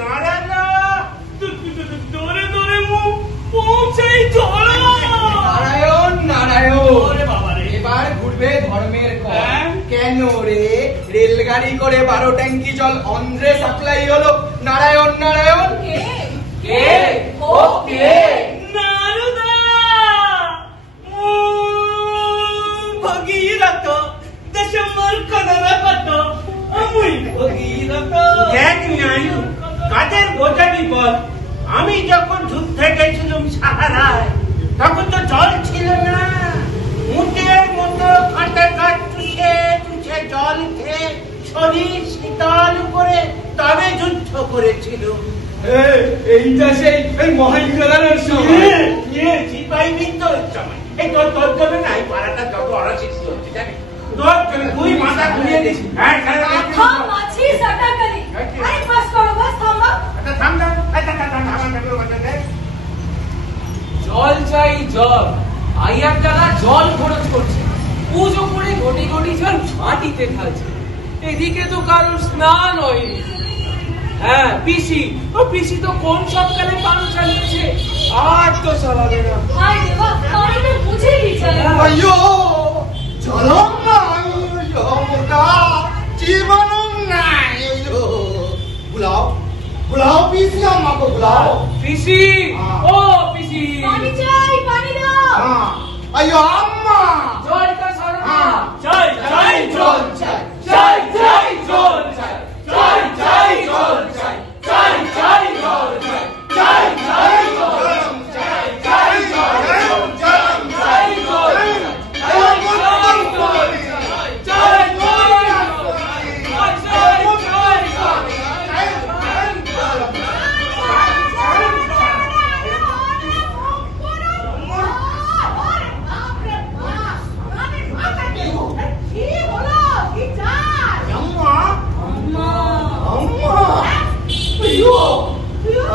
দাঁড়া না, দৌড়ে দৌড়ে মুখ পৌঁছেই চলো। নারায়ণ নারায়ণ, ওরে বাবা রে, এবার ঘুরবে ধর্মের কর। হ্যাঁ? কেন রে, রেলগাড়ি করে 12 ট্যাঙ্কি জল অন্ধ্রে সাপ্লাই হলো। নারায়ণ নারায়ণ। কে? কে? ও কে? নারদা, ভগীরথ দশমর কদরা কত, আমি ভগীরথ। দেখ নায়ু, কাদের বোঝা বিপদ। আমি যখন যুদ্ধে গেছিলাম সাহারায়, তখন তো জল ছিল না। মুটের মতো কাঁটা কাঠ চুষে চুষে জল খেয়ে শরীর শীতল করে তবে যুদ্ধ করেছিল। এইটা সেই মহাইন্দ্রানের সিপাহী বিদ্রোহের সময়। এই তোর তোর জন্য না এই পাড়াটা যত অরাসৃষ্টি হচ্ছে জানিস, তোর জন্য তুই মাথা ঘুরিয়ে দিস। হ্যাঁ থাম মাছি সাটাকালি। আরে বাস করো, বাস থামবা। আচ্ছা থাম না, আচ্ছা থাম আমার ব্যাপারে কথা দে। জল চাই জল, আইয়ার টাকা জল খরচ করছে, পুজো করে ঘটি ঘটি জল মাটিতে ঢালছে। এদিকে তো কারোর স্নান হয়নি। হ্যাঁ পিসি, ও পিসি তো কোন সবকালে পান চালিয়েছে, আর তো চালাবে না। হায় দেবা, পানিটা বুঝে দিচ্ছে। अय्यो जलम नाही अय्यो मुर्गा जीवनम नाही अय्यो बुलाओ बुलाओ पीसी अम्मा को बुलाओ পিসি, ও পিসি, পানি চাই, পানি দাও। हाँ अय्यो अम्मा জলটা ছাড়ো না। চাই চাই जल चाय চাই চাই জল চাই, চাই চাই জল চাই, চাই চাই জল চাই, চাই চাই জল চাই, চাই চাই জল চাই, চাই জল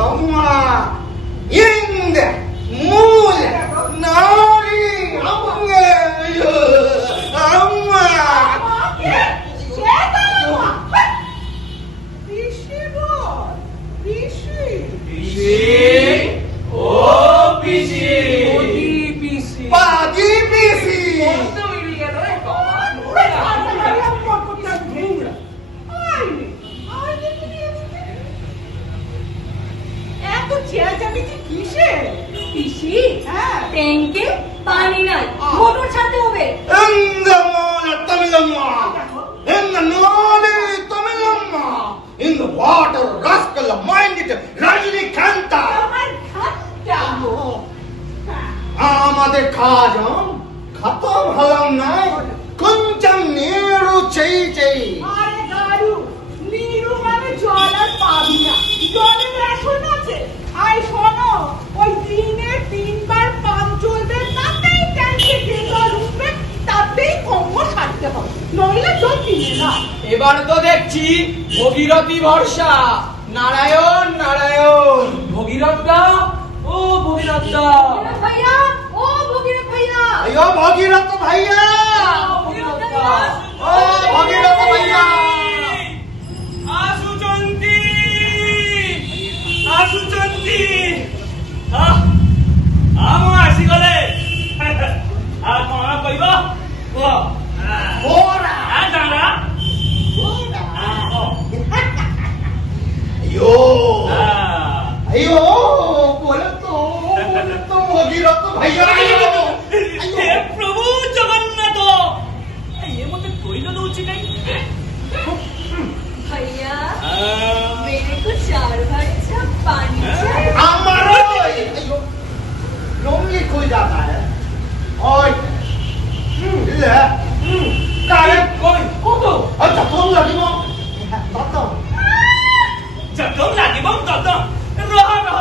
अम्मा इंद मूल नारी अम्मा अय्यो अम्मा ও পিসি, ওদি পিসি, पागी पीसी কত মিলিয়ে গেল রে বাবা। এত চেঁচামেচি কিসের? পিসি, ট্যাঙ্কে পানি নাই, মোটর ছাড়তে হবে। in the moon tamilama in the noli tamilama in the water rascal mind it rajini kanta আমার ঘাটটা। আমাদের কাজ খতম হলাম নাই কুঞ্চম নিরু চাই চাই আরে দারু, নীরু মানে জল আর পাবি না, জলের রেশন আছে। আয় শোনো, ওই দিনে 3 বার পান চলবে, তাতেই ট্যাঙ্কে জল উঠবে, তাতেই কম্ম সারতে হবে, নইলে জল কিনে না। এবার তো দেখছি ভগীরথী ভরসা। নারায়ণ নারায়ণ, ভগীরথ দা, ও ভগীরথ দা, ভাইয়া, ও ভগীরথ ভাইয়া, अयो भगीरथ भैया ভগীরথ দা, ओ भगीरथ भैया আসুচন্তি, আসুচন্তি, আমো আসিগলে। আর কোন কইব ও बोरा দাঁড়া। अयो अयो बोले तो भगीरथ भैया হে প্রভু জগন্নাথ, এর মধ্যে কইল উচিত নাই। भैया मेरे को 4 बार अच्छा पानी चाहिए। हमारा अयो लोमली खुल जाता है और ले काले কই কত? अच्छा तुम लगी वो बताओ যতম লাগিব ততম। রহ রহ,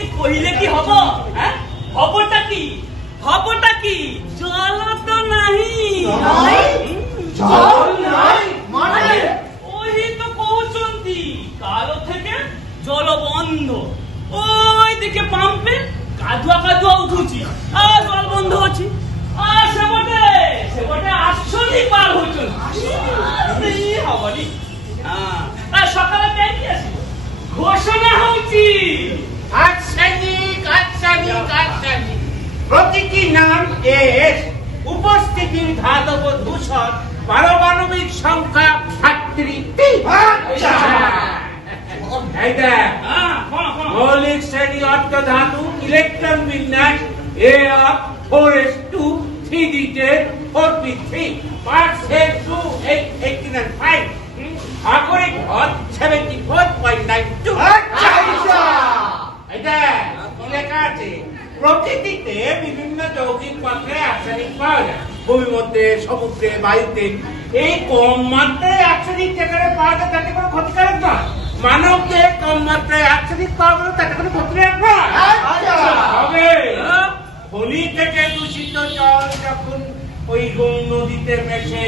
এই কইলে কি হব? হ্যাঁ হবটা কি? হবটা কি? জল তো নাহি। জল নাই মানে ওই তো কৌচন্তি, কালো থেকে জল বন্ধ। ওই দিকে পাম্পে কাদুয়া কাদুয়া উঠুছি, আর জল বন্ধ হচ্ছে। আর সেবটে আসলি পার হইছিল। আসলি হবনি। আর সকালে ট্যাঙ্কি আসিব, ঘোষণা বলছি। Arsenic, arsenic, arsenic. প্রতিটি নাম এস, উপস্থিতির ধাতব দূষণ, পারমাণবিক সংখ্যা 38টি। আচ্ছা। এই দেখ, হ্যাঁ, বলো, বলো। মৌলিক শ্রেণী অর্থ ধাতু, ইলেকট্রন বিন্যাস A(4s2), 3D10, 4p3, parts(2), 889.5, আগরিক ভর 74.92। আচ্ছা। এই দেখ, কি লেখা আছে? প্রকৃতিতে বিভিন্ন যৌগিক পাত্রে আর্সেনিক পাওয়া যায়, ভূমির মধ্যে, সমুদ্রে, বায়ুতে। এই কম মাত্রায় আর্সেনিক যেখানে পাওয়া যায় তাতে কোনো ক্ষতিকারক নয়। মানবকে কম মাত্রায় আর্সেনিক পাওয়া গেলে তাতে কোনো ক্ষতিকারক নয়। আচ্ছা। তবে খনি থেকে দূষিত জল যখন ওই নদীতে মেশে,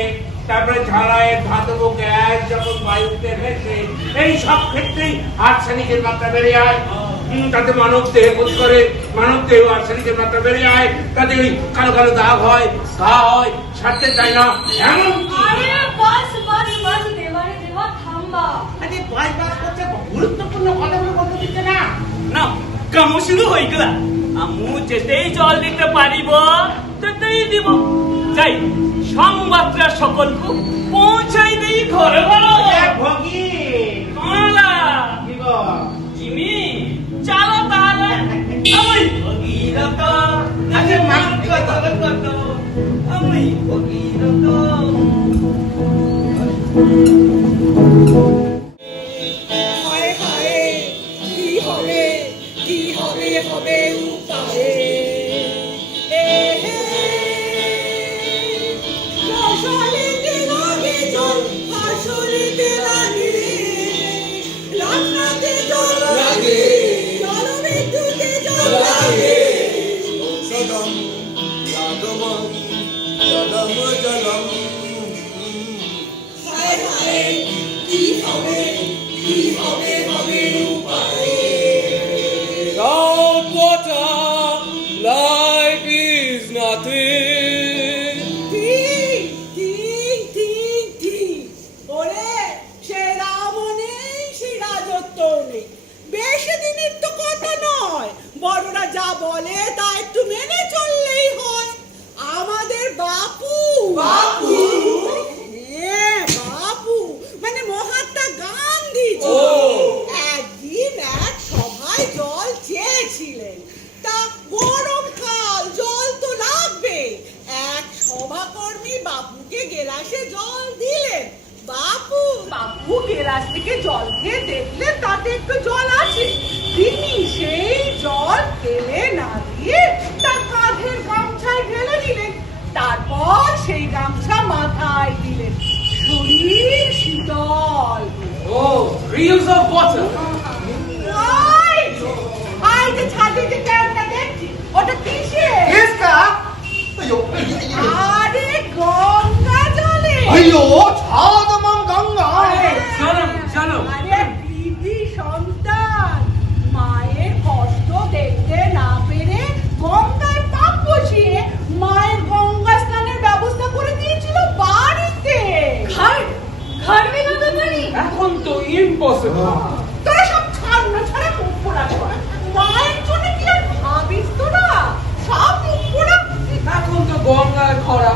তারপরে ঝাড়াইয়ের ধাতব গ্যাস যখন বায়ুতে মেশে, এই সব ক্ষেত্রেই আর্সেনিকের মাত্রা বেড়ে যায়। তাতে মানব দেহে ক্ষতি করে, মানব দেহ আর্সেনিকের মাত্রা বেড়ে যায়, তাতে ওই কালো কালো দাগ হয়, ঘা হয়, সারতে চায় না। এমন আরে বাস বাস বাস দেওয়ারে দেওয়া থাম্বা। বাস করছে, গুরুত্বপূর্ণ কথাগুলো বলতে দিচ্ছে না। না, কাম শুরু হয়ে গেল। আমু যেতেই জল দিতে পারিব তেতেই দিব। যাই সংবাদটা সকলকে পৌঁছাই দেই ঘরে বলো। ভগি কমলা, কি গো? জিমি, চলো তাহলে। আমি ভগীরথ, আরে মা, কত কত, আমি ভগীরথ। হায় হায় কি হবে কি হবে হবে উপায়ে এ হে রসালিতে লাগে জল হাসলিতে লাগে রান্নাতে জল লাগে জলবিদ্যুতে জল লাগে ঔষধম রাগমম জলম জলম হায় হায় কি হবে হবে উপায়ে Without water, life is nothing. ঠিক ঠিক ঠিক ঠিক ওরে সে রামও নেই সে রাজত্ব নেই বেশি দিনের তো কথা নয় বড়রা যা বলে তা একটু মেনে চললেই হয় আমাদের বাপু বাপু হ্যাঁ বাপু মানে মহাত্মা গান্ধী একদিন এক সভায় জল চেয়েছিলেন তা গরমকাল জল তো লাগবে এক সভাকর্মী বাপুকে গেলাসে জল দিলেন বাপু বাপু গেলাস থেকে জল খেয়ে দেখলেন তাতে একটু জল আছে। তিনি সেই জল ফেলে না দিয়ে তার কাঁধের গামছায় ঢেলে দিলেন। তারপর সেই গামছা মাথায় দিলেন। শরীর শীতল। Oh, reels of water. ওই, আই যে ছাদে যে ক্যানটা দেখছি, ওটা কিসের? কিসকা? अयो আরে গঙ্গা জলে। अयो छादमं गंगा Shalom, shalom. আরে দিদি সন্তান মায়ের কষ্ট দেখতে না পেরে গঙ্গায় পাপ বসিয়ে মায়ের গঙ্গা স্নানের ব্যবস্থা করে দিয়েছিল বাড়িতে। ঘর মেলাতে পারি। এখন তো impossible. তোরা সব ছাড় না ছাড়া মুখ পোড়া কর। মায়ের জন্য কি আর ভাবিস তোরা? সব মুখ পোড়া। এখন তো গঙ্গার খরা,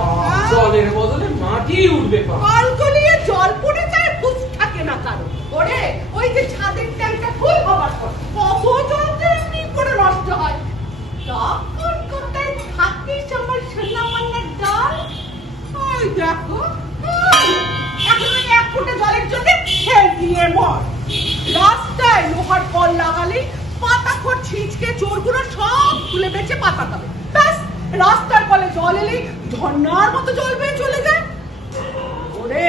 জলের বদলে মাটি উঠবে পা। কলকলিয়ে জল পড়ে যায়, হুঁশ থাকে না কারো। ওরে, ওই যে ছাদের ট্যাঙ্কটা ফুল হবার পর কত জল যে এমনি করে নষ্ট হয়। তখন কোথায় থাকিস আমার সোনামান্নার ডাল? ওই দেখো, এখন ওই এক ফুটে জলের জন্য খেয়ে দিয়ে মর। রাস্তায় লোহার কল লাগালে পাতাখড় ছিঁচকে চোরগুলো সব তুলে বেঁচে পাতা খাবে। ব্যাস, রাস্তার কলে জল এলেই ঝর্ণার মতো জল বেয়ে চলে যায়। ওরে,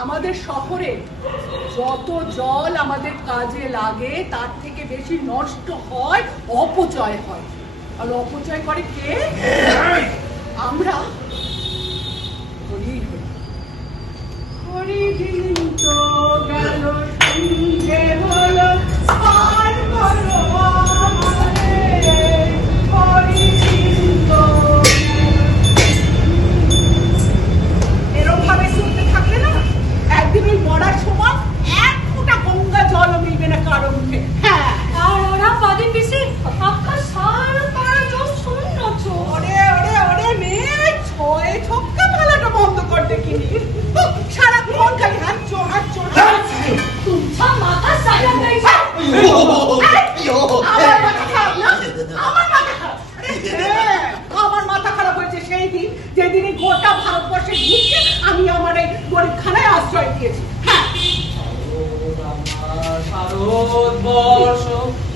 আমাদের শহরে যত জল আমাদের কাজে লাগে তার থেকে বেশি নষ্ট হয়, অপচয় হয়। আর অপচয় করে কে? আমরা। হরিদিন তো গেল সন্ধে হলো আর বলো আমারে হরিদিন তো এরকম ভাবে শুনতে থাকলে না একদিন ওই মরার সময় এক ফোঁটা গঙ্গা জলও মিলবে না কারো মুখে। হ্যাঁ রোদ বর্ষ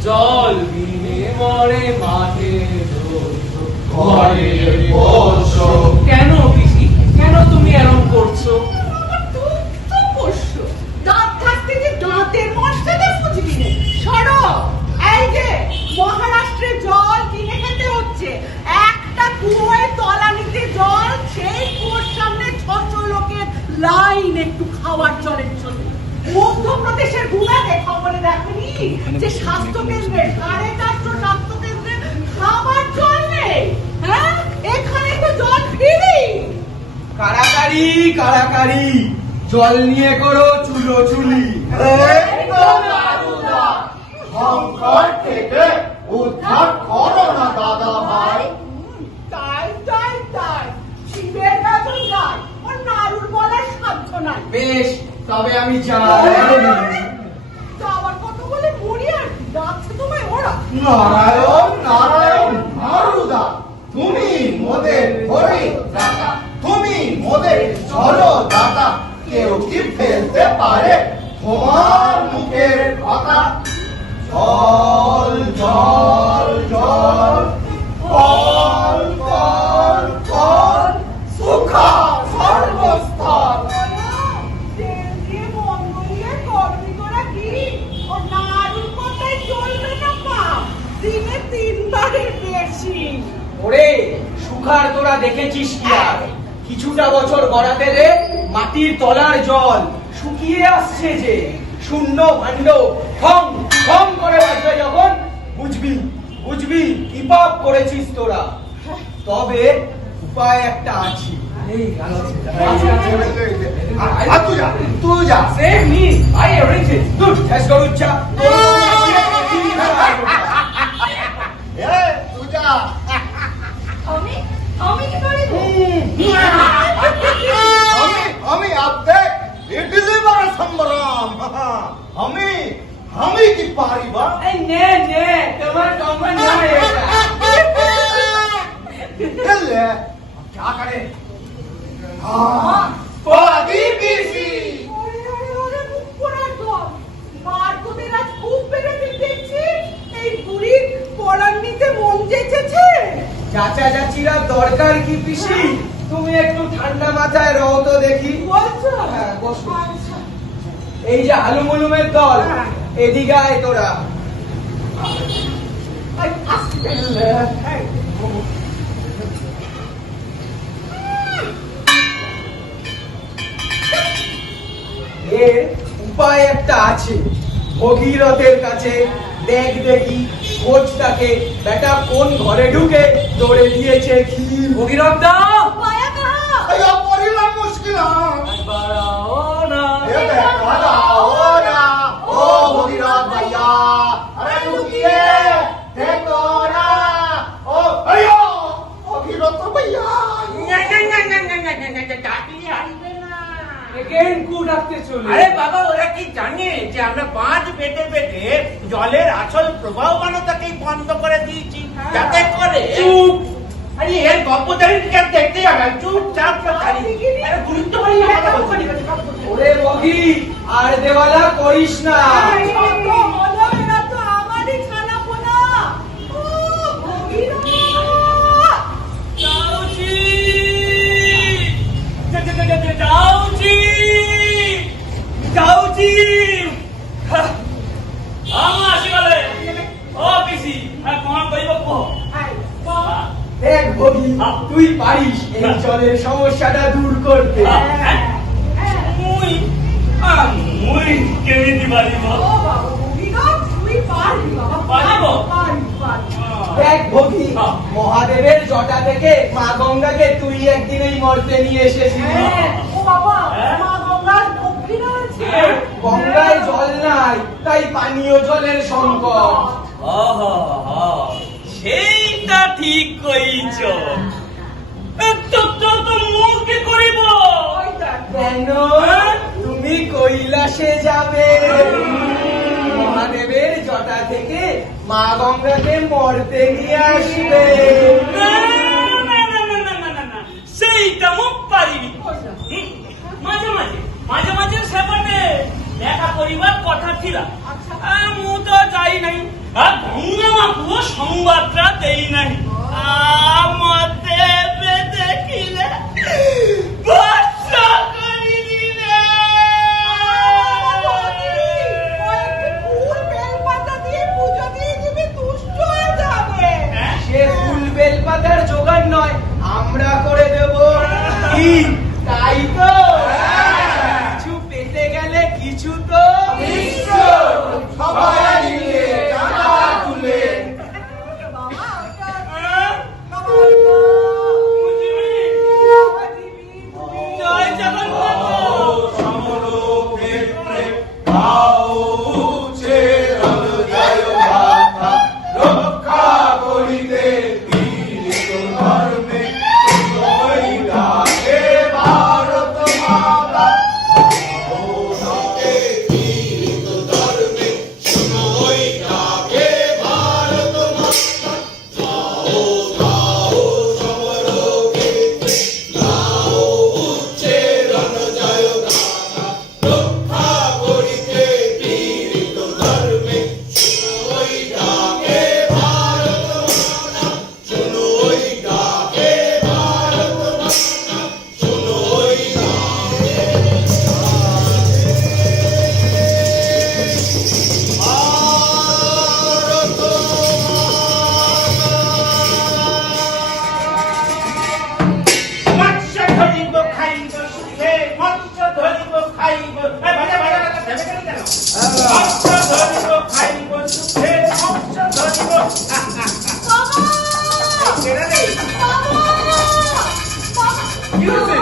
জল বিনে মরে মাঠে ঘরের বর্ষ। কেন পিসি, কেন তুমি এরকম করছো? দাঁত থাকতে যে দাঁতের মর্যাদা বুঝবি না। সরো, এই যে মহারাষ্ট্রে জল কিনে খেতে হচ্ছে, একটা কুয়োয় তলানিতে জল, সেই কুয়োর সামনে 600 লোকের লাইন একটু খাওয়ার জলের জন্য। মধ্যপ্রদেশের গুড়াতে খবরে দেখনি যে স্বাস্থ্য কেন্দ্রে 450 স্বাস্থ্য কেন্দ্রে খাবার জল নেই। হ্যাঁ, এখানে তো জল ফ্রি। কারাকারি কারাকারি, জল নিয়ে করো চুলোচুলি। একদম দাদুদা, সংকট থেকে উদ্ধার করো না দাদা ভাই। তাই তাই তাই, শিবের কাছে যাই, ও নারুর বলার সাধ্য নাই। বেশ, তবে আমি যাই। তো আবার কত বলে মরি আর কি, ডাকছে তোমায় ওরা। নারায়ণ নারায়ণ নারুদা, তুমি মোদের হরি দাতা, তুমি মোদের চলো দাতা। কেউ কি ফেলতে পারে তোমার মুখের কথা? জল জল জল, কল কল কল, সুখা সর্বস্থল। তেল দিয়ে মন্দ দিয়ে করবি তোরা কি? ও নারুর কথায় চলবে না পা, দিনে 3 বারের বেশি। ওরে সুখার তোরা দেখেছিস কি আর? কিছুটা বছর গড়াতে রে, মাটির তলার জল শুকিয়ে আসছে যে, শূন্য ভাণ্ড খং খং করে বাজবে যখন, বুঝবি বুঝবি কি পাপ করেছিস তোরা। তবে উপায় একটা আছে। আর তুই যা, তুই যা। Save me, I arrange it. Good, let's go to chat. এ, তুই যা। আমি কি করিব? আমি আপদে ইডলি বড় সম্ভ্রম। আমি কি পারিবা? এই নে নে, তোমার কম্পন নয় এটা। হেলে क्या करे? हाँ, पादी बीसी। ওরে ওরে ওরে, মুখ পোড়ার দল। মার তোদের আজ খুব বেড়েছে দেখছি। এই বুড়ির পড়ার নিতে মন চেয়েছে। চাচা চাচিরা দরকার কি পিসি? তুমি একটু ঠান্ডা মাথায় রও তো দেখি। বলছো? হ্যাঁ, বসো। আচ্ছা। এই যে আলুমুলুমের দল, হ্যাঁ। এদিকে আয় তোরা। এই আসছে। এই, এর উপায় একটা আছে। ভগীরথের কাছে দেখ দেখি, খোঁজ তাকে, বেটা কোন ঘরে ঢুকে দৌড়ে দিয়েছে ক্ষীর। ভগীরথ দা, পায়া কাহা? अयो परिला मुश्किल। একবার আও না। ये देखा जाओ ना, ओ भगीरथ भैया, अरे रुकिए, देखो ना, ओ अयो भगीरथ भैया। Again কু ডাকতে চলে। আরে বাবা, ওরা কি জানে যে আমরা 5 বেটে বেটে জলের আসল প্রবাহমানতাকেই বন্ধ করে দিয়েছি, যাতে করে চুপ। আরে এর গল্প জানি কেন দেখতে যাবে, চুপচাপ খালি আরে গুরুত্বপূর্ণ কথা বলছি। ওরে বগি, আর দেওয়ালা করিস না। এই কত হলো, এরা তো আমারই ছানাপোনা। ও, ভগীরথ। যাওছি, যাওছি, যাওছি। আমার আসিগলে ও পিসি, হ্যাঁ কোন কইব কো? এই, বাবা। দেখ বগি, তুই পারিস এই জলের সমস্যাটা দূর করতে। মুই কেমিতি পারিব? ও বাবা, ভগীরথ, তুই পারবি বাবা, পারিব? পারবি। দেখ বগি, মহাদেবের জটা থেকে মা গঙ্গাকে তুই একদিনেই মরতে নিয়ে এসেছিলি। হ্যাঁ, ও বাবা, মা গঙ্গার দক্ষিণ আছে। গঙ্গায় জল নাই, তাই পানীয় জলের সংকট। সেইটা ঠিক কইছ। তো মুখে করিব। ওই দেখ। কেন? তুমি কৈলাসে যাবে, মহাদেবের জটা থেকে মা গঙ্গাকে মরতে নিয়ে আসবে। সেইটা মুখ পারিবি। মাঝে মাঝে মাঝে মাঝে সেপটে দেখা করিবার কথা ছিল। মু তো যাই নাই আর গঙ্গা মাপুও সংবাদটা দেই নাই মতে দেখিলে বর্ষা করি দিলে ফুল বেলপাতা দিয়ে পুজো দিয়ে দিবি, তুষ্ট হয়ে যাবে। সে ফুল বেলপাতার জোগাড় নয়, আমরা করে দেব। কি তাই তো? কিছু পেতে গেলে কিছু তো সবাই মিলে টাকা তুলে বাবা, জয় জগন্নাথ সমরক্ষেত্রে আউছে রণজয় গাথা রক্ষা করিতে পীড়িত ধর্মে ওই ডাকে ভারত মাতা ও ডাকে পীড়িত ধর্মে ওই ডাকে ভারত মাতা গাও গাও সমরক্ষেত্রে গাও উচ্চে রণজয় গাথা রক্ষা করিতে পীড়িত ধর্মে ওই ডাকে ভারত মাতা শোনো ওই ডাকে ভারত মাতা শোনো ওই ডাকে ভারত মৎস্য ধরিব খাইব সুখে মৎস্য ধরিব খাইব বাজা বাজা বাজা ভেবে গেল কেন মৎস্য ধরিব খাইব সুখে মৎস্য ধরিব ছেড়ে দে কি হয়েছে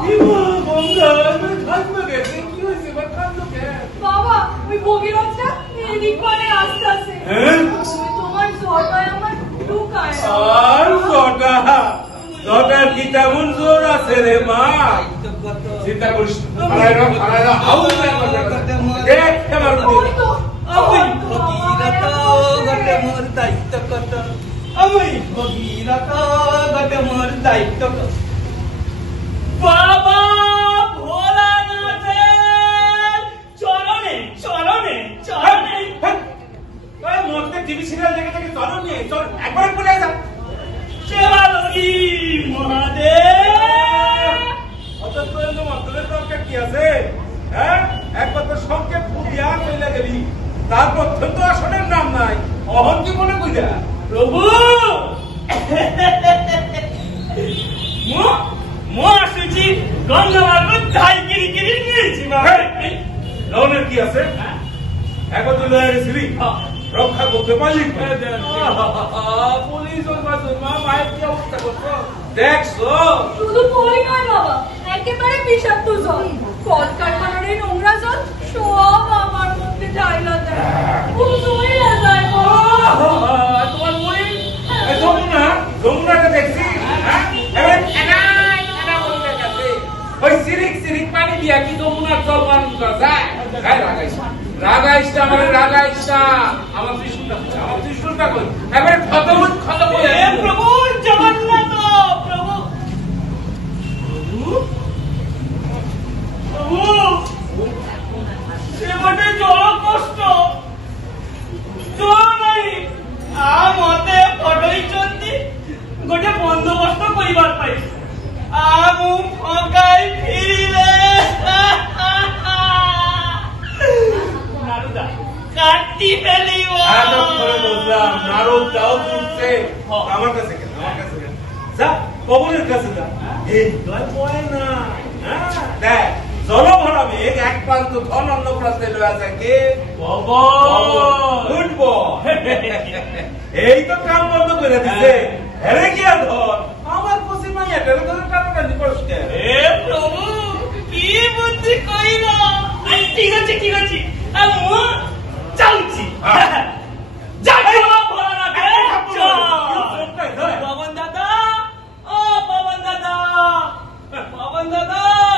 কি গঙ্গা থাকবে গেছে কি হয়েছে বা কান্দ কে বাবা ওই ভগীরথটা এদিক করে আসতে আসে হ্যাঁ? তোমার জটায় আমার ঢুকায় আর জটার কি তেমন জোর আছে রে মা চিন্তা করিস না। আড়াই না, আউল না করবে না। দেখ কেমন ওই তো আমি ভগীরথ গটে মোর দায়িত্ব কত, আমি ভগীরথ গটে মোর দায়িত্ব কত। বাবা ভোলানাথের চরণে চরণে চরণে ওই মধ্যে টিভি সিরিয়াল দেখে দেখে চরণে চল একবার বলে যা সেবা লগি মহাদেব অত তো এলো মতলের দরকার কি আছে হ্যাঁ একবার তো সংক্ষেপ ফুটিয়া চলে গেলি তারপর তো আসনের নাম নাই অহন কি মনে কইরা প্রভু মো আসুছি গঙ্গা মার্গ ধাই গিরি গিরি নিয়েছি রওনের কি আছে এখন তো লয়ে গেছিলি রক্ষা করতে পারলি পুলিশ মা মায়ের কি অবস্থা করছো দেখছো শুধু পরি নয় বাবা একেবারে বিষাক্ত জল কলকারখানার এই নোংরা জল সব আমার মধ্যে ঢাইলা দেয় বুঝুই না যায় তোমার বই যমুনা যমুনাটা দেখছি এবার এনা বলতে গেছে ওই সিরিক সিরিক পানি দিয়া কি যমুনার জল মানুষ যায় রাগাইস আমার ত্রিশুলটা কই এবার খতমুত খতম হয়ে হে প্রভু জগন্নাথ প্রভু প্রভু সে বটে জল কষ্ট জল নাই মতে ফটই চন্দি গোটে বন্দোবস্ত করিবার পাই আমু ফকাই ফিরিলে নারুদা কাটি ফেলিব নারুদাও তুলছে আমার কাছে কেন যা কবরের কাছে যা এই দয় পড়ে না দেখ জলভরা মেঘ এক প্রান্ত ধন অন্য প্রান্তে লয়ে আছে কে উঠব এই তো কাম বন্ধ করে দিছে এরে কি আর ধর আমার খুশি মাইয়া টেরে ধরে টানাটানি করছে হে প্রভু কি বুদ্ধি কইলা ঠিক আছে আমি চালছি যাই ভোলা না পবন দাদা ও পবন দাদা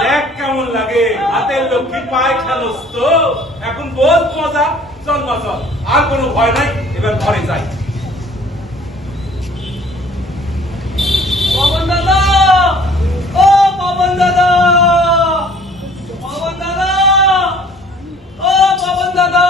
দেখ কেমন লাগে হাতের লক্ষ্মী পায় খেলোস তো এখন বহুত মজা চল মা চল আর কোনো ভয় নাই এবার ঘরে যাই পবন দাদা ও পবন দাদা ও পবন দাদা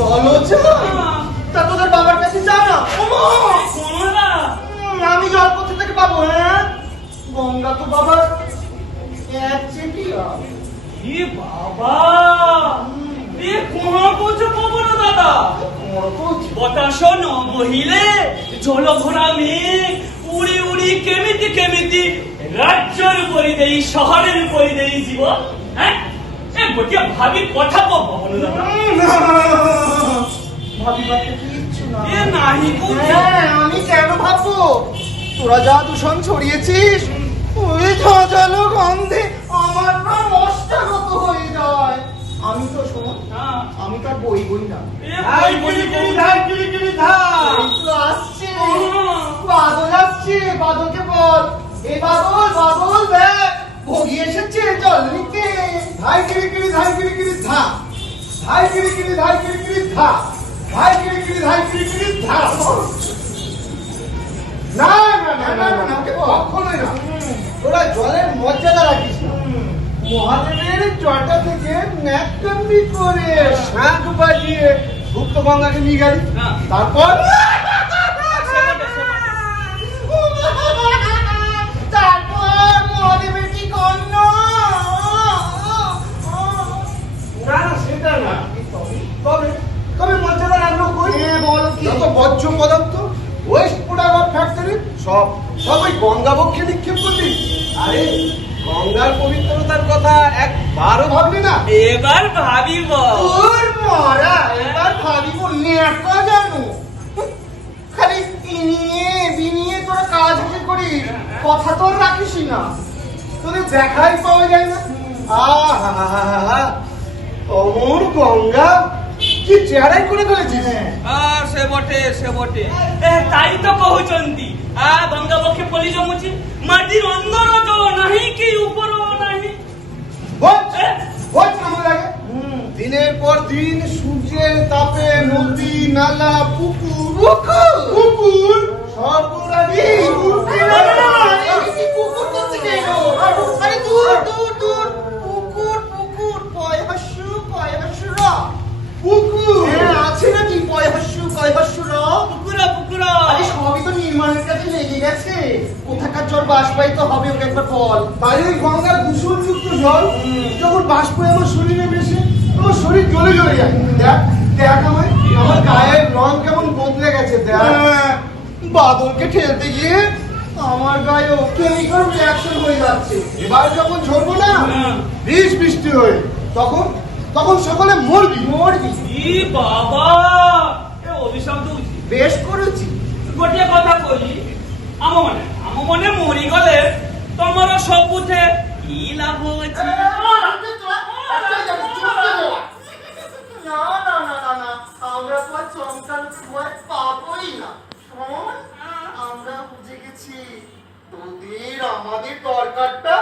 জলচা তা তোদের বাবার কাছে যা না। ওমা! কোনরা আমি জল কোথা থেকে পাবো? হ্যাঁ, গঙ্গা তো বাবার এক চেটিয়া। এ বাবা এ কোন কোচ খবর দাদা কথা শোনো মহিলে জলভরা মেঘ উড়ি উড়ি কেমিতি কেমিতি রাজ্যের উপরে দেই শহরের উপরে দেই জীবন হ্যাঁ এ গোটিয়া ভাবি কথা কব দাদা ভাবিবার তো কিচ্ছু না। এ নাহি কোচ হ্যাঁ, আমি কেন ভাববো? তোরা যা দূষণ ছড়িয়েছিস ওই ঝাঁঝালো গন্ধে আমার না মস্তাগত হয়ে যায়। আমি তো শোন, আমি তো আর বই বই না। এই তো আসছে, বাদল আসছে, বাদলকে বল, এ বাদল বাদল দেখ ভোগী এসেছে জল নিতে। ধাই কিরি কিরি ধাই কিরি কিরি ধা, ধাই কিরি কিরি ধাই কিরি কিরি ধা, ধাই কিরি কিরি ধাই কিরি কিরি ধা। না না না না না, কখনোই না। তোরা জলের মর্যাদা রাখিস না। মহাদেবের জটা থেকে ন্যাকামি করে শাঁখ বাজিয়ে গুপ্ত গঙ্গাকে নিয়ে গেলি, তারপর মহাদেবের কি কর্ণ? না না, সেটা না। তবে তবে মর্যাদা রাখলো কই? বল কি? যত বর্জ্য পদার্থ, ওয়েস্ট প্রোডাক্ট ফ্যাক্টরি সব ওই গঙ্গা বক্ষে নিক্ষেপ করলি। আরে গঙ্গার পবিত্রতার কথা একবারও ভাবলি না? এবার ভাবিব তোর মরা এবার ভাবিব নেকা জানো। খালি ইনিয়ে বিনিয়ে তোরা কাজ হাসিল করিস, কথা তোর রাখিস না। তোদের দেখাই পাওয়া যায় না। আহা, অমর গঙ্গা কি চেহারাই করে ফেলেছিস। সে বটে তাই তো কহুচন্তি গঙ্গা পক্ষে পলি জমুছি মাটির অন্দর তো নাহি কি উপর নাহি। দিনের পর দিন সূর্যের তাপে নদী নালা পুকুর সর্বরানি পুকুর করতে গেল। আরে দূর দূর দূর, পুকুর পুকুর পয়হাসু পয়হাসুরা পুকুর আছে নাকি? পয়হাসু পয়হাসুরা পুকুরা আরে সবই তো নির্মাণের কাছে লেগে গেছে। কোথাকার জল বাষ্পায়িত হবে ওকে একবার বল। তাই ওই গঙ্গার দূষণযুক্ত জল যখন বাষ্প আমার শরীরে মেশে আমার শরীর জ্বলে জ্বলে যায়। দেখ দেখ আমার গায়ের রং কেমন বদলে গেছে। দেখ বাদলকে ঠেলতে গিয়ে আমার গায়েও কেমিক্যাল রিঅ্যাকশন হয়ে যাচ্ছে। এবার যখন ঝরবো না বৃষ্টি বৃষ্টি হয়ে, তখন তখন সকলে মরবি। ই বাবা এ অভিশাপ দউছি বেশ করেছি। গোটিয়ে কথা কই আমার মনে মরি গলে তোমার সব বুঝে কি লাভ হচ্ছে। না না না না না, আমরা তোমার চমকানো ভয় পাবোই না। শোন, আমরা বুঝে গেছি তোদের আমাদের দরকারটা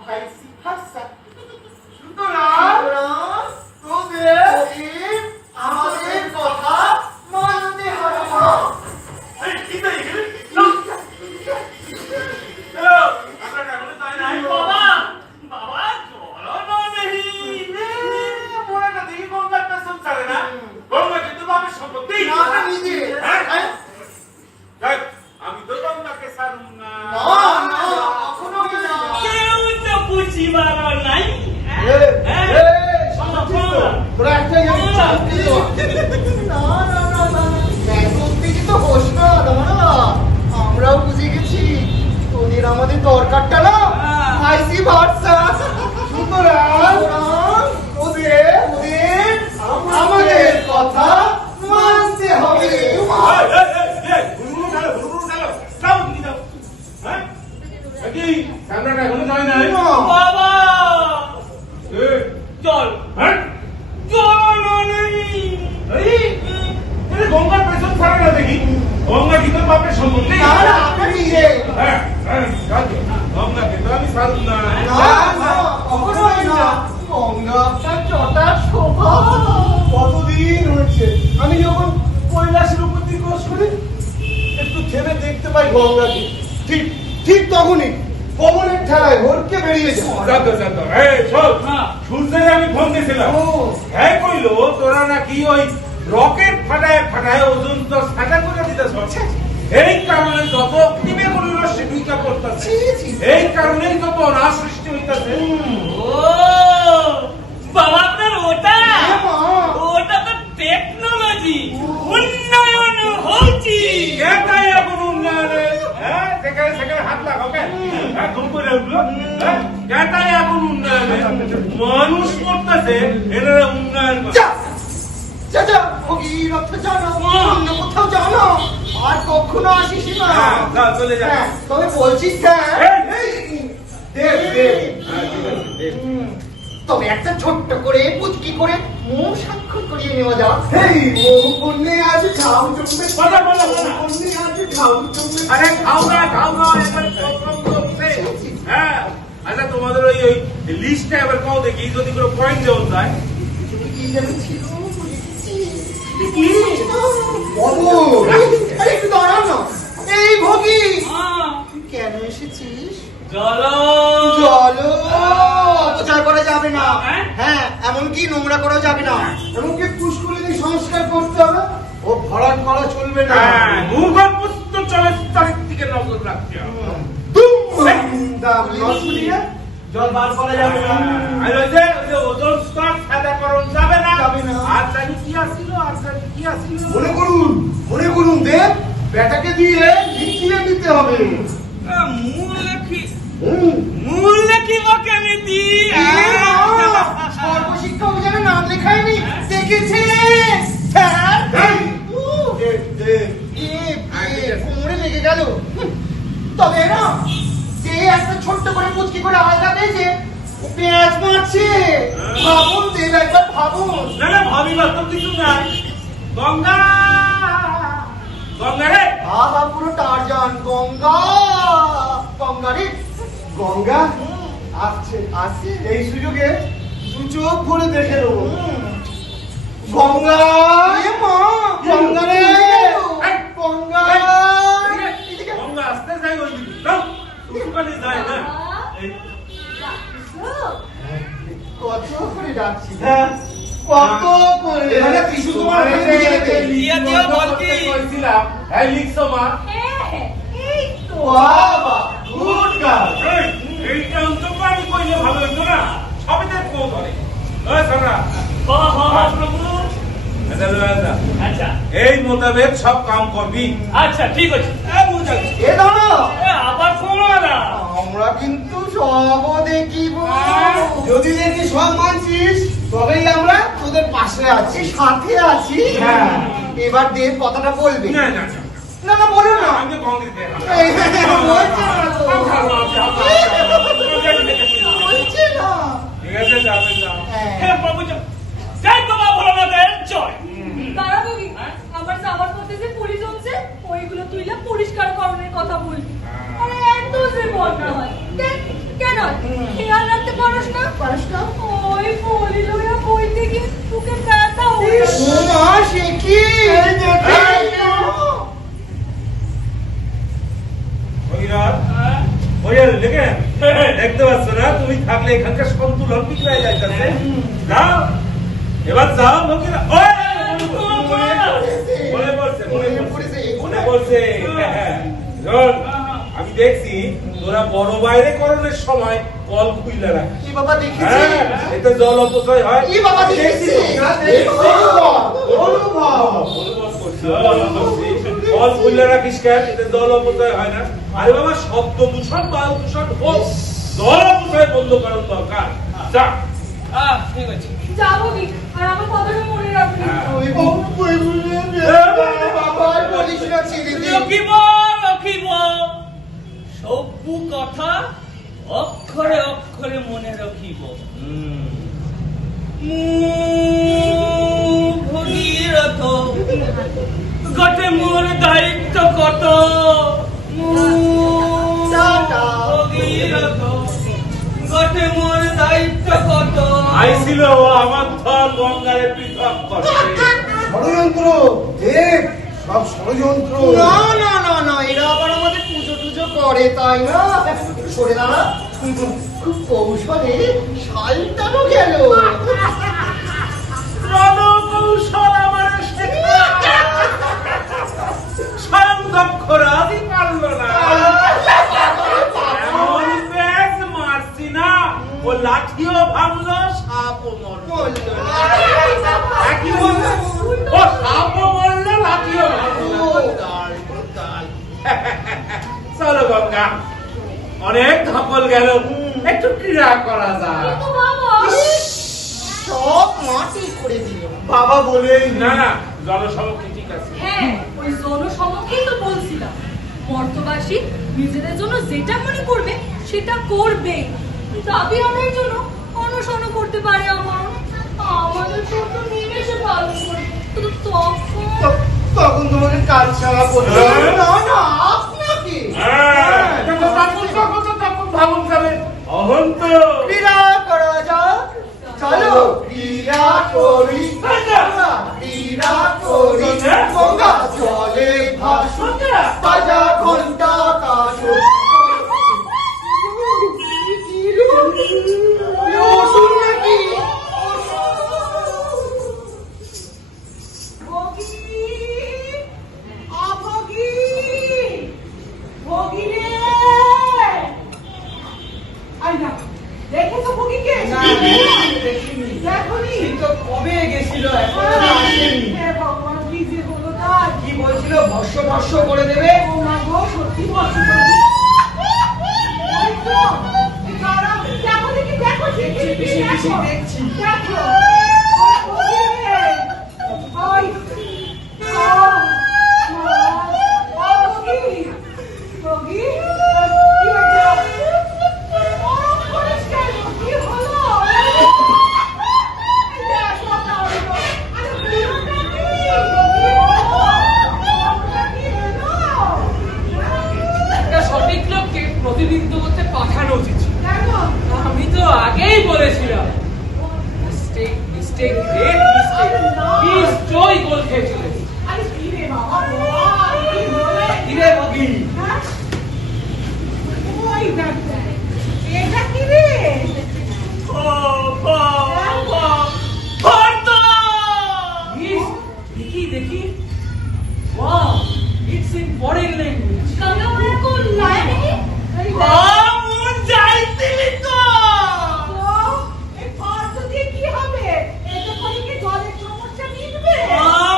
ভাইসি ভার্সা। সুতরাং তোদের আমাদের কথা মানতে হবে না। বাবা বাবা জল নেই আমি তো গঙ্গাকে সারুম না। কেউ তো বুঝিবার নাই। তোরা একটা উত্তেজিত হোস না দাদা, আমরাও বুঝে গেছি তোদের আমাদের দরকারটা না ভাইসি ভার্সা। সুতরাং ওদের আমাদের কথা মানতে হবে। বাবা জল জল নেই। গঙ্গার পেছন ছাড়ে না দেখি, গঙ্গা কিন্তু বাপের সম্বন্ধে গঙ্গাকে তো আমি সারুম না। কতদিন হয়েছে আমি যখন কৈলাসের উপর দিকে করি একটু থেমে দেখতে পাই গঙ্গাকে, ঠিক ঠিক তখনই পবনের ঠেলায় হরকে বেরিয়ে যায়। সূর্যের আমি ফোন দিয়েছিলাম, হ্যাঁ কইলো তোরা নাকি ওই রকেট ফাটায় ফাটায় ওজন তো ফাটা করে দিতেছ। এই কারণে যত টিমে গুলির রশ্মি ঢুইকা পড়তেছে, এই কারণেই যত অনার সৃষ্টি হইতেছে। ও বাবা, আপনার ওটা ওটা তো টেকনোলজি উন্নয়ন হচ্ছে। এটাই এখন উন্নয়নে, হ্যাঁ, যেখানে সেখানে হাত লাগাও কেন? একদম করে উঠলো, হ্যাঁ, এটাই এখন উন্নয়নে। মানুষ করতেছে এটা উন্নয়ন করে। যা যা ভগীরথ জানো, অন্য কোথাও জানো, আর কখনো আসিস না। হ্যাঁ, যা, চলে যা। হ্যাঁ, তবে বলছিস স্যার, দেখ দেখ, হ্যাঁ, ঠিক আছে, দেখ। তবে একটা ছোট্ট করে পুচকি করে মুখ স্বাক্ষর করিয়ে নেওয়া যাক। এই মুখ বন্যে আছে খাও জমবে, বলো, বলো, বলো। বন্যে আছে খাও জমবে। আরে খাও না, এবার প্রথম তো উঠছে। হ্যাঁ, আচ্ছা, তোমাদের ওই লিস্টটা এবার কও দেখি, যদি কোনো পয়েন্ট দেওয়া যায়। কি যেন ছিল, কি? বাবু, আরে একটু দাঁড়াও না। এই ভগী, তুই কেন এসেছিস? চলো চলো, অপচার করা যাবে না। হ্যাঁ, এমনকি নোংরা করা যাবে না, এমনকি পুষ্করিণী সংস্কার করতে হবে। ও ভরাট করা চলবে না। হ্যাঁ, ভূগর্ভস্থ চলচ্চিত্রের দিকে নজর রাখতে হবে। জল বার করা যাবে না। আর ওই যে ওজন স্তর সাদাকরণ যাবে না। যাবে না। আর জানি কি আসিল, আর জানি কি আসিল। মনে করুন দেব, বেটাকে দিয়ে লিখিয়ে দিতে হবে। মূল লেখি বকে আমি দি। সর্বশিক্ষা অভিযানে নাম লেখায়নি, দেখেছে স্যার। কোমরে লেগে গেল। তবে না, যে একটা ছোট্ট করে পুচকি করে আলাদা পেয়েছে, ও পেঁয়াজ মারছে। ভাবুন দেব, একবার ভাবুন। না না, ভাবিবার তো কিছু নাই। গঙ্গা, গঙ্গা রে। আহা, পুরো টারজান। গঙ্গা, গঙ্গা রে। গঙ্গা আসছে, আসছে। এই সুযোগে দু চোখ ভরে দেখে নেবো। গঙ্গা, মা, গঙ্গা রে, গঙ্গা। গঙ্গা আসতে যাই ওই দিকে। যাও, উঠুকালি যায় না। এই কত করে ডাকছি, হ্যাঁ, কত করে। এখানে ত্রিশূল তোমার হাতে দিয়ে দেবে। দিয়া দিয়া বলকি। কইছিলাম, এই লিখছো মা। হ্যাঁ, এই তো। বাবা, গুড গার্ল। এইটা অন্তর্বাণী কইলে ভালো হইতো না। সবে দেখবো ধরে। ওই সামরা, প্রভু। আচ্ছা এই মোতাবেক সব কাম করবি। আচ্ছা, ঠিক আছে। এ দাঁড়া, আবার কোন না। আমরা কিন্তু সব দেখিব। যদি দেখি সব মানছিস, তবেই আমরা তোদের পাশে আছি, সাথে আছি। হ্যাঁ, এবার দেব কথাটা বলবি। না না না, না না, বলো না। আমি কংগ্রেস দেব। বলছে না তো। বলছে না। ঠিক আছে, যাবে যাও। হ্যাঁ প্রভু, জয় বাবা ভোলানাথের জয়। দাঁড়া বলি, আমার জামার মধ্যে যে পুরি জমছে, ওইগুলো তুইলা পরিষ্কার করণের কথা বলবি। আরে এত যে বলতে হয়, কেন খেয়াল রাখতে পারস না? ওই পলি লোকেরা বইতে গিয়ে তোকে ব্যথা হয়ে ও মা, সে কি? লেগে দেখতে পাচ্ছ না, তুমি থাকলে এখানকার সন্তুলন বিগড়ায় যাইতেছে। যাও, এবার যাও লোকেরা। মনে পড়ছে, মনে পড়ছে। হ্যাঁ, শোন, আমি দেখছি তোরা বড় বাইরে করণের সময় কল খুইলা রাখ। কি বাবা দেখেছি? হ্যাঁ, এতে জল অপচয় হয়। কি বাবা দেখেছি? অনুভব। কল খুইলা রাখিস কেন? এতে জল অপচয় হয় না। আরে বাবা, শব্দ দূষণ, বায়ু দূষণ হোক, জল অপচয় বন্ধ করার দরকার। যা। ঠিক আছে। যাবো কি? আর আমার কথাটা মনে রাখবি। বাবা, আর বলিস না ছেড়ে দে। রকিব, রকিব, সভ্য কথা অক্ষরে অক্ষরে মনে রাখিব। ভগীরথ, গটে মোর দায়িত্ব কত। ভগীরথ, গটে মোর দায়িত্ব কত। আইছিল আমার থল গঙ্গারে পৃথক করতে। ষড়যন্ত্র, দেখ, সব ষড়যন্ত্র। না না না না, এরা আবার আমাদের পুজো টুজো করে, তাই না? সরে দাঁড়া, খুব কৌশলে শালটানো গেল। রণকৌশল আমার ধরারই পারলো না। এমন ব্যাস মারছি না, ও লাঠিও ভাঙলো, সাপও মরলো। একই বললো, ও সাপও মরলো, লাঠিও ভাঙলো। চলো গঙ্গা, অনেক ধকল গেল, একটু ক্রীড়া করা যায়। কিন্তু বাবা, সব মাটি করে দিল বাবা বলেই না না, জনসমক্ষে ঠিক আছে। হ্যাঁ ওই জনসমক্ষেই তো বলছিলাম, মর্তবাসী নিজেদের জন্য যেটা মনে করবে সেটা করবে। দাবি আদায়ের জন্য অনশন করতে পারে আমাদের ছোট নিমেষে ভালো করে, কিন্তু তখন তোমাদের কাজ ছাড়া করতে হবে না। না আপনাকে তখন ভাবুন যাবে অহন তো ক্রীড়া করা যাক। চলো ক্রীড়া করি, ক্রীড়া করি, গঙ্গা জলে ভাসুন, বাজা ঘন্টা কাশো। শুন নাকি দেখেছো ভগিকে? না, দেখিনি। দেখনি? এই তো কবে গেছিল, এখনো আসেনি। হে ভগবান, কি যে হলো তার। কি বলছিল, ভস্য ভস্য করে দেবে? ও মা গো, সত্যি কষ্ট করে। ওই তো, এই কারা, দেখো দেখি, দেখো, দেখছি, দেখি, দেখছি, দেখো। দেখছি। দেখো। ওই ভগিরে। ওই, ও, মা, ও ভগি। ভগি, কি হয়েছে? ও, করিস কেন? কি হলো? এই দেখো, তাহলে তো। আরে, পুরোটা কি? ভগি, পুরোটা কি এলো? একটা সঠিক লোককে প্রতিনিধিত্ব করতে পাঠানো উচিত ছিল। কেন? আমি তো আগেই বলেছিলাম, মিস্টেক মিস্টেক গ্রেট মিস্টেক, নিশ্চয়ই গোল খেয়ে চলেছি। আরে কি রে বাবা, বল, কি হলো? কিরে বগি, হ্যাঁ? ওই দেখ, এটা কি রে? দেখি দেখি, wow, it's in foreign language. Ganga মায়ের কোন লায় নাকি? এই দেখ। তো, এই ফর্দ দিয়ে কি হবে? এতে করে কি জলের সমস্যা মিটবে?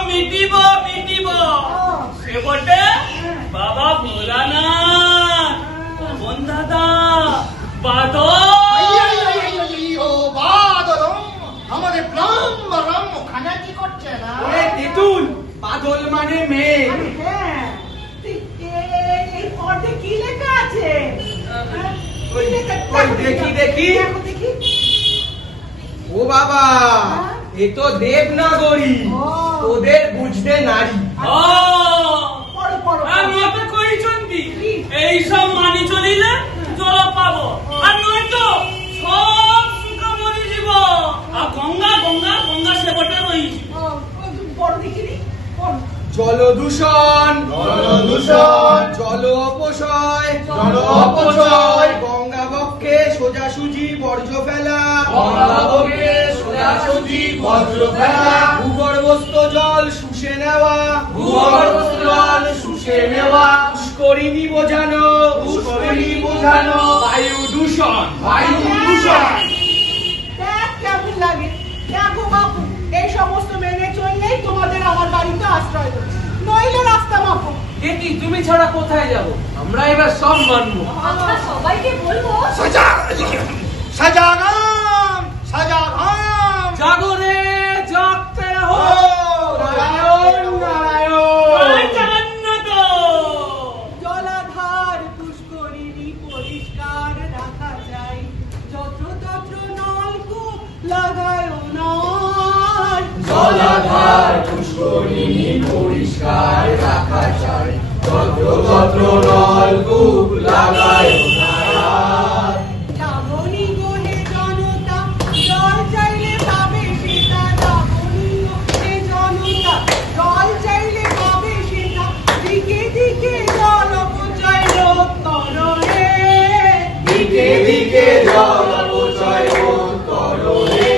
মিটিব মিটিব, ও, সে বটে বাবা ভোলানাথ, পবন দাদা, বাদল। আমাদের প্রাণ বারাম ওখানে কি করছে না? ওরে তেঁতুল, বাদল মানে মেঘ। আরে হ্যাঁ, এই ফর্দে কি লেখা আছে? হ্যাঁ? কি ওই, লেখা? ওই, দেখি, দেখি। দেখো দেখি। ও বাবা, এ তো দেবনাগরী, ও। তোদের বুঝতে নারী। পড়ো, পড়ো, পড়ো। মতে করিছন্তি এইসব মানি চলিলে জল পাবো, আর নয়তো সব সুখা মরি যাব। আর গঙ্গা গঙ্গা গঙ্গা সে বটে রইছি। ও, পড়ো দেখিনি? পড়ো। জল দূষণ, জল অপচয়, গঙ্গা বক্ষে সোজাসুজি বর্জ্য ফেলা, ভূগর্ভস্থ জল শুষে নেওয়া, পুষ্করিণী বোঝানো, বায়ু দূষণ। দেখ কেমন লাগে। দেখো বাপু, এই সমস্ত মেনে চললেই তোমাদের আমার বাড়িতে আশ্রয় দেবে, নইলে রাস্তা মাপো। দেখি তুমি ছাড়া কোথায় যাব, আমরা এবার সব মানবো। আমরা সবাইকে বলবো সাজাগাম সাজাগাম। জাগরে জাগতে রহো। নারায়ণ নারায়ণ। জগন্নাথ জলাধার পুষ্করিণী পরিষ্কার রাখা চাই, যত্র নলকূপ লাগায় না। জলাধার পুষ্করিণী পরিষ্কার রাখা চাই, যত্র নলকূপ লাগায় না। লাবণী গোহে জনতা জল চাইলে পাবে সেটা, লাবণী গোহে জনতা জল চাইলে পাবে সেটা, দিকে দিকে জল অপচয় রোধ করো রে, দিকে দিকে জল অপচয় রোধ করো রে।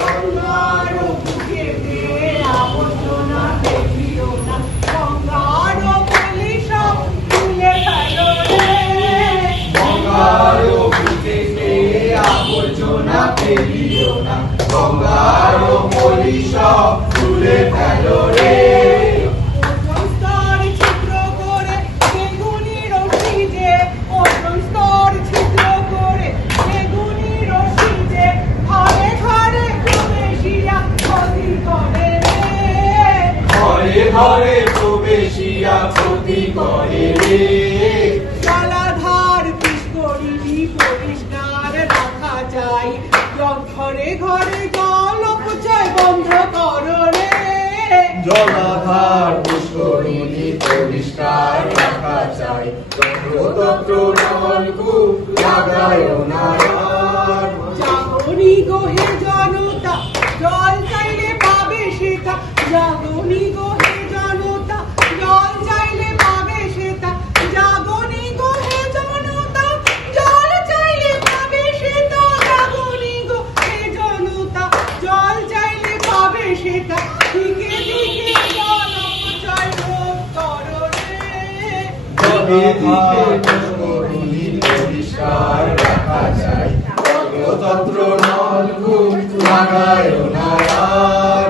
গঙ্গার বুকেতে আবর্জনা ফেলিও না, গঙ্গার বলে বঞ্চনা পেরিও না, গঙ্গার মলি সব তুলে ফেলো রে। ওজন স্তর ছিদ্র করে বেগুনি রশ্মি যে, ওজন স্তর ছিদ্র করে বেগুনি রশ্মি যে, ঘরে ঘরে প্রবেশিয়া ক্ষতি করে রে। ঘরে ঘরে প্রবেশিয়া ক্ষতি করে রে। জলাধার পুষ্করিণী পরিষ্কার রাখা যায়, ঘরে ঘরে জল অপচয় বন্ধ করো রে। জলাধার পুষ্করিণী পরিষ্কার রাখা চাই, তত্র নলকূপ লাগায় না আর। জাগনি গোহে জনতা জল চাইলে পাবে সেটা, জাগনি গোহে জনতা জল চাইলে পাবে সেটা, জাগনি গোহে জনতা জল চাইলে পাবে সেটা, জাগনি গোহে জনতা জল চাইলে পাবে সেটা। দিকে দিকে জল অপচয় রোধ করো রে। জলাধার পুষ্করিণী পরিষ্কার রাখা চাই, তত্র নলকূপ লাগায় না আর।